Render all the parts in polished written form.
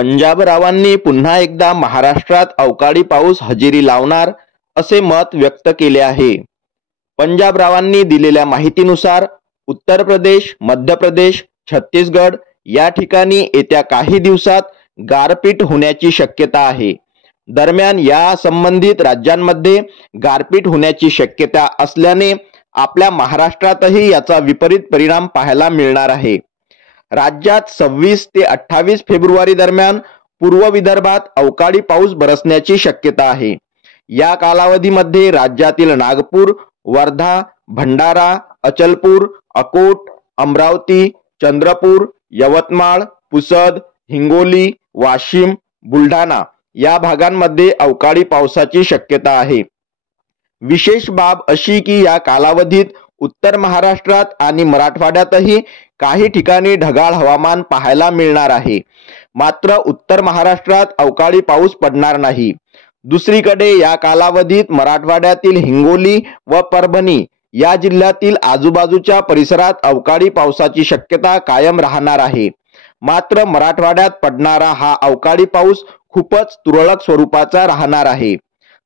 पंजाबरावांनी पुन्हा एकदा महाराष्ट्रात अवकाळी पाऊस हजेरी लावणार असे मत व्यक्त केले आहे। पंजाबरावांनी दिलेल्या माहितीनुसार उत्तर प्रदेश, मध्य प्रदेश, छत्तीसगड या ठिकाणी येत्या काही दिवसात गारपीट होण्याची शक्यता आहे। दरम्यान या संबंधित राज्यांमध्ये गारपीट होण्याची शक्यता असल्याने आपल्या महाराष्ट्रातही याचा विपरीत परिणाम पाहायला मिळणार आहे। राज्यात 26 ते 28 फेब्रुवारी दरम्यान पूर्व विदर्भात अवकाळी पाऊस बरसण्याची शक्यता आहे। या कालावधीमध्ये राज्यातील नागपूर, वर्धा, भंडारा, अचलपूर, अकोट, अमरावती, चंद्रपूर, यवतमाळ, पुसद, हिंगोली, वाशिम, बुलढाणा या भागांमध्ये अवकाळी पावसाची शक्यता आहे। विशेष बाब अशी की या कालावधीत उत्तर महाराष्ट्रात आणि मराठवाड्यातही काही ठिकाणी ढगाळ हवामान पाहायला मिळणार आहे। मात्र उत्तर महाराष्ट्रात अवकाळी पाऊस पडणार नाही। दुसरीकडे या कालावधीत मराठवाड्यातील हिंगोली व परभणी या जिल्ह्यातील आजूबाजूच्या परिसरात अवकाळी पावसाची शक्यता कायम राहणार आहे। मात्र मराठवाड्यात पडणारा हा अवकाळी पाऊस खूपच तुरळक स्वरूपाचा राहणार आहे।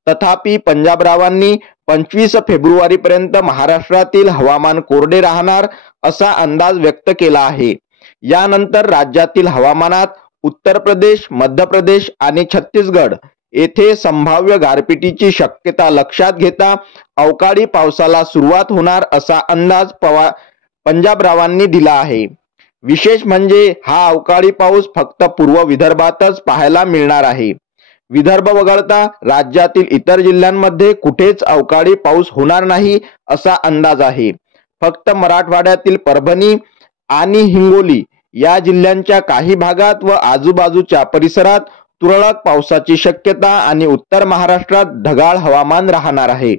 तथापि पंजाबरावांनी 25 फेब्रुवारी पर्यंत महाराष्ट्रातील हवामान कोरडे राहणार असा अंदाज व्यक्त केला आहे। यानंतर राज्यातील हवामानात उत्तर प्रदेश, मध्य प्रदेश आणि छत्तीसगड येथे संभाव्य गारपिटीची शक्यता लक्षात घेता अवकाळी पावसाला सुरुवात होणार असा अंदाज पंजाबरावांनी दिला आहे। विशेष म्हणजे हा अवकाळी पाऊस फक्त पूर्व विदर्भातच पाहायला मिळणार आहे। विदर्भ वगळता राज्यातील इतर जिल्ह्यांमध्ये कुठेच अवकाळी पाऊस होणार नाही असा अंदाज आहे। फक्त मराठवाड्यातील परभणी आणि हिंगोली या जिल्ह्यांच्या काही भागात व आजूबाजूच्या परिसरात तुरळक पावसाची शक्यता आणि उत्तर महाराष्ट्रात ढगाळ हवामान राहणार आहे।